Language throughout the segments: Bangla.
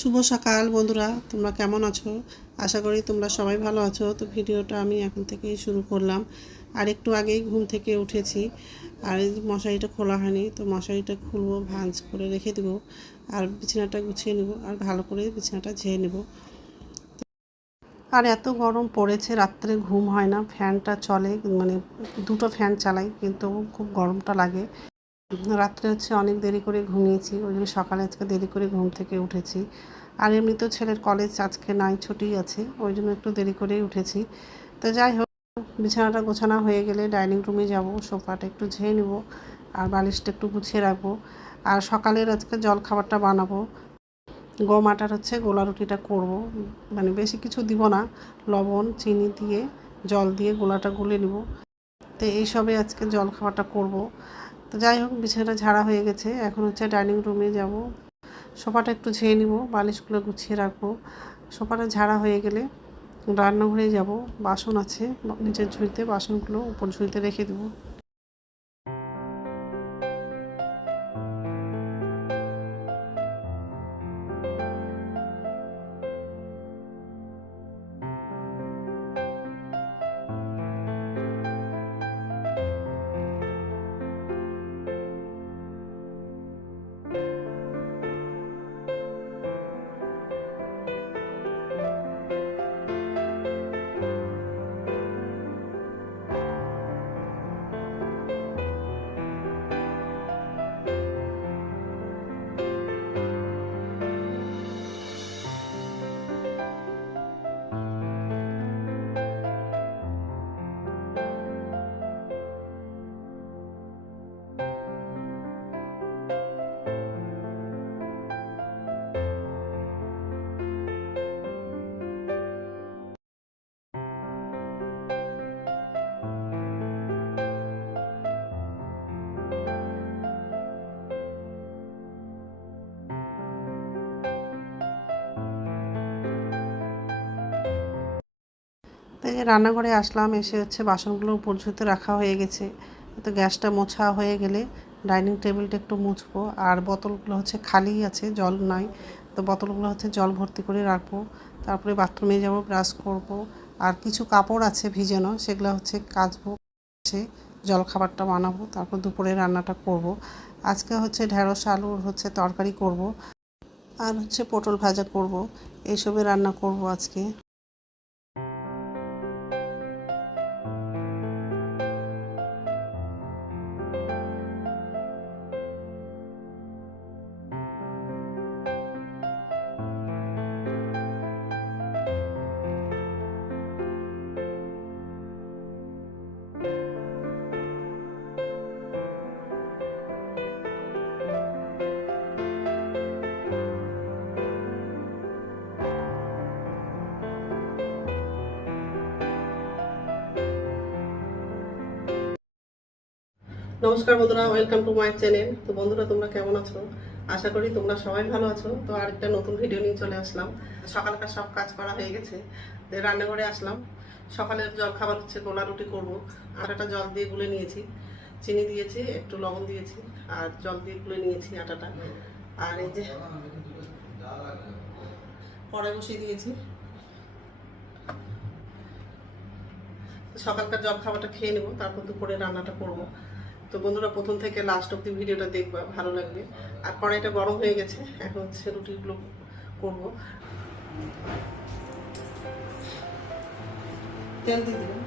শুভ সকাল বন্ধুরা, তোমরা কেমন আছো? আশা করি তোমরা সবাই ভালো আছো। তো ভিডিওটা আমি এখন থেকেই শুরু করলাম। আর একটু আগেই ঘুম থেকে উঠেছি। আর মশারিটা খোলা হয়নি, তো মশারিটা খুলবো, ভাঁজ করে রেখে দেবো। আর বিছানাটা গুছিয়ে নেব আর ভালো করে বিছানাটা ঝেয়ে নেব। আর এত গরম পড়েছে, রাত্রে ঘুম হয় না। ফ্যানটা চলে মানে দুটো ফ্যান চালাই, কিন্তু খুব গরমটা লাগে। রাত্রে হচ্ছে অনেক দেরি করে ঘুমিয়েছি। ওই জন্য সকালে আজকে দেরি করে ঘুম থেকে উঠেছি। আর এমনিতেও ছেলের কলেজ আজকে নাই ছুটি আছে, ওই জন্য একটু দেরি করেই উঠেছি। তো যাই হোক, বিছানাটা গোছানো হয়ে গেলে ডাইনিং রুমে যাব, সোফাটা একটু ঝেয়ে নেব, আর বালিশটা একটু গুছিয়ে রাখব। আর সকালের আজকে জল খাবারটা বানাবো। গম আটার হচ্ছে গোলা রুটিটা করব মানে বেশি কিছু দিব না, লবণ, চিনি দিয়ে, জল দিয়ে গোলাটা গুলে নিব। তো এইসবে আজকে জল খাবারটা করব। তো যাই হোক, বিছানাটা ঝাড়া হয়ে গেছে, এখন হচ্ছে ডাইনিং রুমে যাব। সোফাটা একটু ঝেয়ে নিব, বালিশগুলো গুছিয়ে রাখব। সোফাটা ঝাড়া হয়ে গেলে রান্নাঘরে যাব, বাসন আছে নিচের ঝুড়িতে বাসনগুলো উপর ঝুড়িতে রেখে দেবো। রান্নাঘরে আসলাম, এসে হচ্ছে বাসনগুলো উপর ঝুঁতে রাখা হয়ে গেছে। তো গ্যাসটা মোছা হয়ে গেলে ডাইনিং টেবিলটা একটু মুছবো। আর বোতলগুলো হচ্ছে খালি আছে, জল নাই। তো বোতলগুলো হচ্ছে জল ভর্তি করে রাখব। তারপরে বাথরুমে যাব, ব্রাশ করব। আর কিছু কাপড় আছে ভিজানো, সেগুলো হচ্ছে কাচবো, সে জল খাবারটা বানাবো, তারপর দুপুরে রান্নাটা করব। আজকে হচ্ছে ঢেঁড়স, আলুর হচ্ছে তরকারি করব। আর হচ্ছে পটল ভাজা করব। এইসবে রান্না করব আজকে। নমস্কার বন্ধুরা ওয়েলকাম টু মাই চ্যানেল তো বন্ধুরা, তোমরা কেমন আছো? আশা করি তোমরা সবাই ভালো আছো। তো আরেকটা নতুন ভিডিও নিয়ে চলে আসলাম। সকালকার সব কাজ করা হয়ে গেছে। রান্নাঘরে আসলাম। সকালের জল খাবার হচ্ছে, গোলা রুটি করব। আটাটা জল দিয়ে গুলে নিয়েছি। চিনি দিয়েছি, একটু লবণ দিয়েছি, আর জল দিয়ে গুলে নিয়েছি আটাটা। আর এই যে কড়াই বসিয়ে দিয়েছি। সকালকার জল খাবারটা খেয়ে নেব, তারপর দুপুরে রান্নাটা করব। তো বন্ধুরা প্রথম থেকে লাস্ট অব্দি ভিডিওটা দেখবা, ভালো লাগবে। আর কড়াইটা গরম হয়ে গেছে, এখন হচ্ছে রুটিগুলো করব। তেল দিয়ে দিলাম।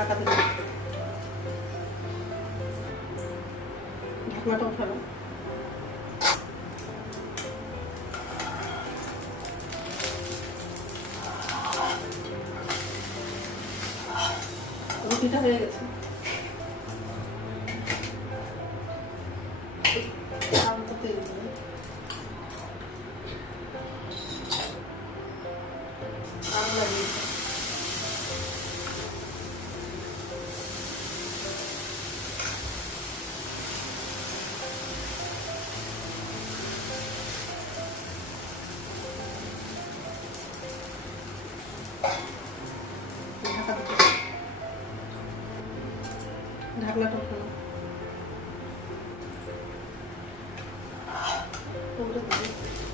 ঢাকা দিচ্ছি। ঢাকনাটা উঠালো রুটিটা হয়ে গেছে উল্টে দিবি। হয়ে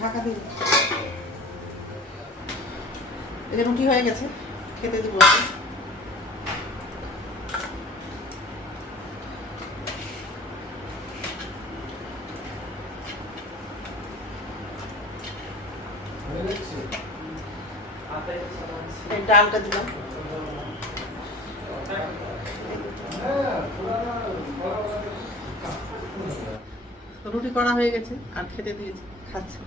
ঢাকা দিন এই যে রুটি হয়ে গেছে, খেতে দিব ডালটা দিলাম। রুটি করা হয়ে গেছে, আর খেতে দিয়েছি, খাচ্ছে।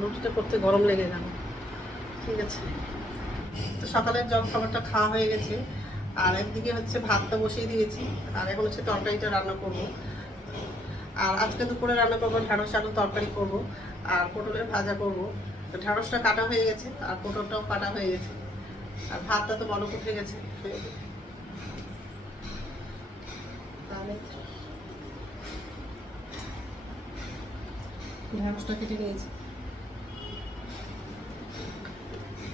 রুটিটা করতে গরম লেগে গেল। ঠিক আছে। তো সকালের জল খাবারটা খাওয়া হয়ে গেছে। আর একদিকে হচ্ছে ভাতটা বসিয়ে দিয়েছি। আর এখন হচ্ছে তরকারিটা রান্না করব। আর আজকে দুপুরে রান্না করব ঢ্যাঁড়স আলু তরকারি করব। আর পটলের ভাজা করব। তো ঢ্যাঁড়সটা কাটা হয়ে গেছে। আর পটলটাও কাটা হয়ে গেছে। আর ভাতটা তো বলক উঠে গেছে। ঢ্যাঁড়সটা কেটে নিয়েছি।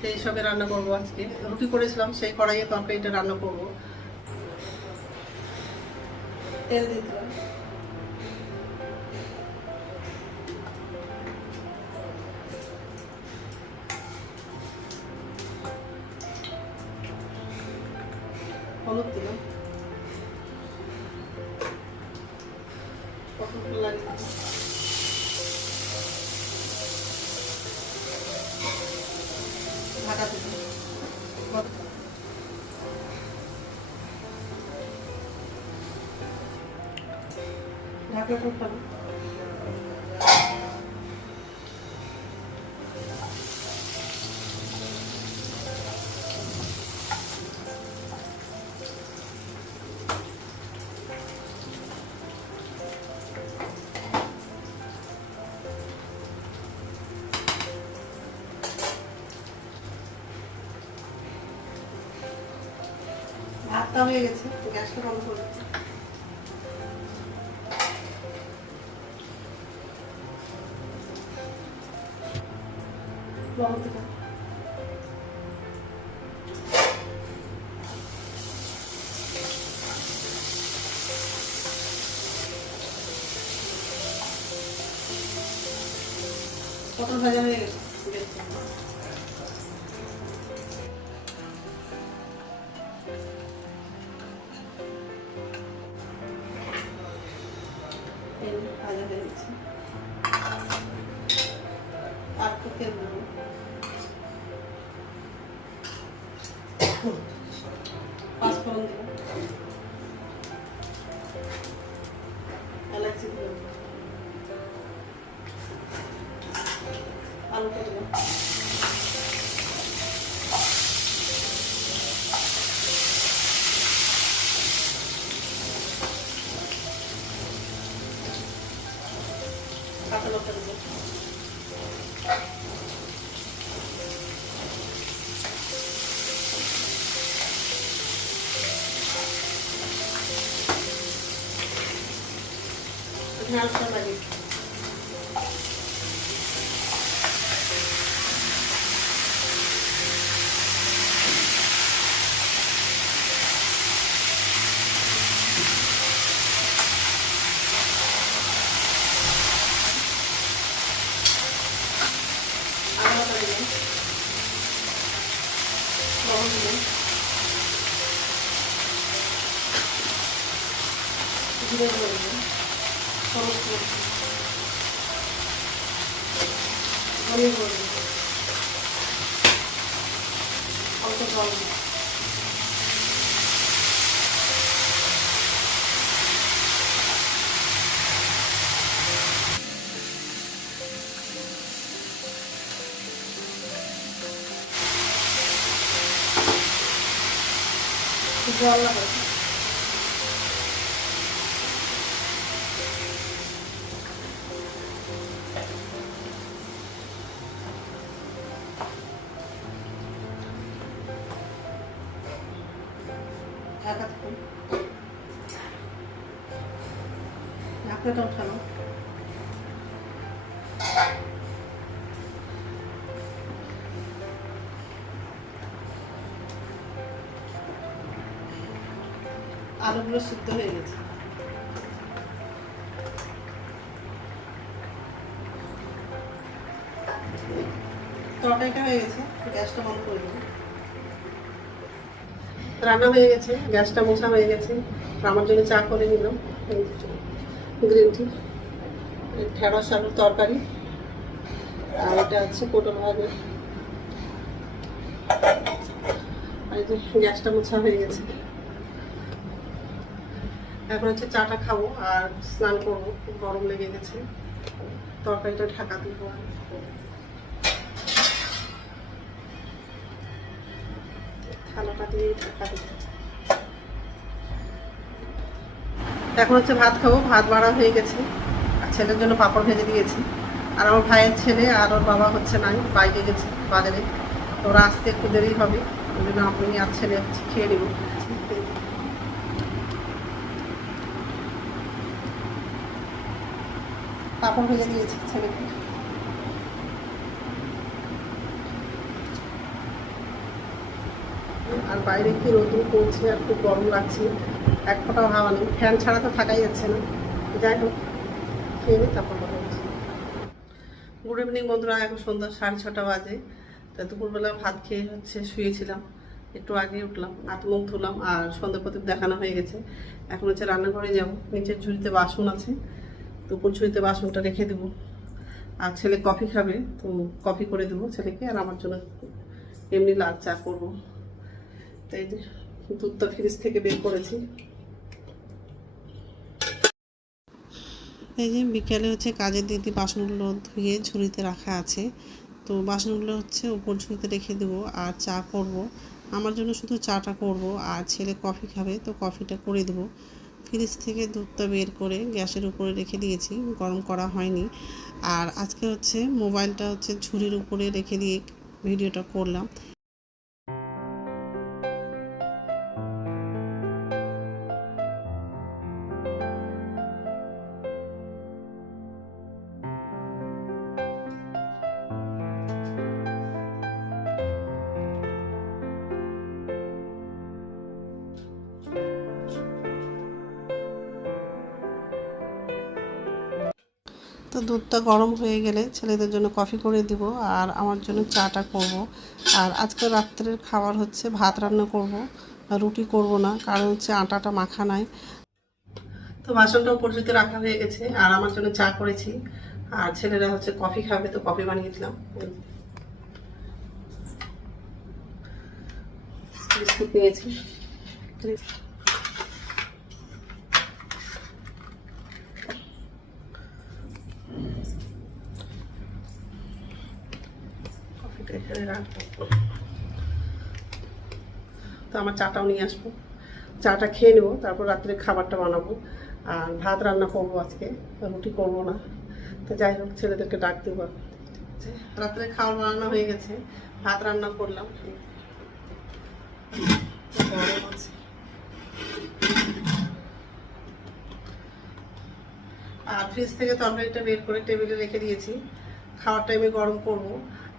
তো এইসবে রান্না করব আজকে। রুটি করেছিলাম, সেই কড়াইয়ে তরকারিটা রান্না করব। তেল দিলাম। পটলটা লাগিয়ে উঠানো ভাতটা হয়ে গেছে গ্যাসটা বন্ধ করে পটল ভাজা হয়ে গেছে ভাজা হয়ে গেছে আর একটু তেল কাঁচা লঙ্কা দেবো ঢালটা লাগে domates oldu. Güzel. ঢাকা থাকুন ঢাকনাটা উঠানো। আলুগুলো সিদ্ধ হয়ে গেছে। তরকারিটা হয়ে গেছে, গ্যাসটা বন্ধ করে দেবো রান্না হয়ে গেছে, গ্যাসটা মোছা হয়ে গেছে আমার জন্য চা করে নিলাম। গ্রিন টি ঢেঁড়স আলুর তরকারি, আর এটা হচ্ছে পটল ভাজা। আর এই গ্যাসটা মোছা হয়ে গেছে। এখন হচ্ছে চাটা খাব আর স্নান করব, গরম লেগে গেছে। তরকারিটা ঢাকা দিব এখন হচ্ছে ভাত খাব, ভাত বাড়া হয়ে গেছে। আর ছেলের জন্য পাপড় ভেজে দিয়েছি। আর আমার ভাইয়ের ছেলে আর ওর বাবা হচ্ছে নাই বাইরে গেছে বাজারে। তো ওরা আসতে একটু দেরি হবে, ওই জন্য আপনি আর ছেলে হচ্ছে খেয়ে নেব। পাপড় ভেজে দিয়েছি ছেলেকে। আর বাইরে কি রোদ্দুর পড়ছে আর খুব গরম লাগছে, এক ফোঁটাও হাওয়া নেই। ফ্যান ছাড়া তো থাকাই যাচ্ছে না। যাই হোক, খেয়ে নিই তারপর কথা বলছি গুড ইভিনিং বন্ধুরা, এখন সন্ধ্যা সাড়ে ছটা বাজে। তা দুপুরবেলা ভাত খেয়ে হচ্ছে শুয়েছিলাম। একটু আগে উঠলাম, হাত মুখ ধুলাম আর সন্ধ্যা প্রদীপ দেখানো হয়ে গেছে। এখন হচ্ছে রান্নাঘরে যাব। নিচের ঝুড়িতে বাসন আছে। দুপুর ঝুড়িতে বাসনটা রেখে দেবো। আর ছেলে কফি খাবে, তো কফি করে দেবো ছেলেকে। আর আমার জন্য এমনি লাল চা করব। তাই যে দুধটা ফ্রিজ থেকে বের করেছি। এই যে বিকেলে হচ্ছে কাজের দিদি বাসনগুলো ধুয়ে ঝুড়িতে রাখা আছে। তো বাসনগুলো হচ্ছে উপর ঝুড়িতে রেখে দেবো আর চা করব। আমার জন্য শুধু চাটা করব আর ছেলে কফি খাবে, তো কফিটা করে দেবো। ফ্রিজ থেকে দুধটা বের করে গ্যাসের উপরে রেখে দিয়েছি, গরম করা হয়নি। আর আজকে হচ্ছে মোবাইলটা হচ্ছে ঝুড়ির উপরে রেখে দিয়ে ভিডিওটা করলাম। দুধটা গরম হয়ে গেলে ছেলেদের জন্য কফি করে দিব আর আমার জন্য চাটা করব। আর আজকে রাত্রের খাবার হচ্ছে ভাত রান্না করব রুটি করব না, কারণ হচ্ছে আটাটা মাখা নাই। তো বাসনটাও জুতে রাখা হয়ে গেছে, আর আমার জন্য চা করেছি। আর ছেলেরা হচ্ছে কফি খাবে, তো কফি বানিয়ে দিলাম। বিস্কুট নিয়েছি। তো আমার চাটাও নিয়ে আসব। চাটা খেয়ে নেব, তারপর রাত্রে খাবারটা বানাবো। আর ভাত রান্না করব আজকে, রুটি করব না। তো যাই হোক, ছেলেদেরকে ডাক দেবো রাত্রে খাবার বানানো হয়ে গেছে, ভাত রান্না করলাম। আর ফ্রিজ থেকে তরকারিটা বের করে টেবিলে রেখে দিয়েছি। খাওয়ার টাইমে গরম করব।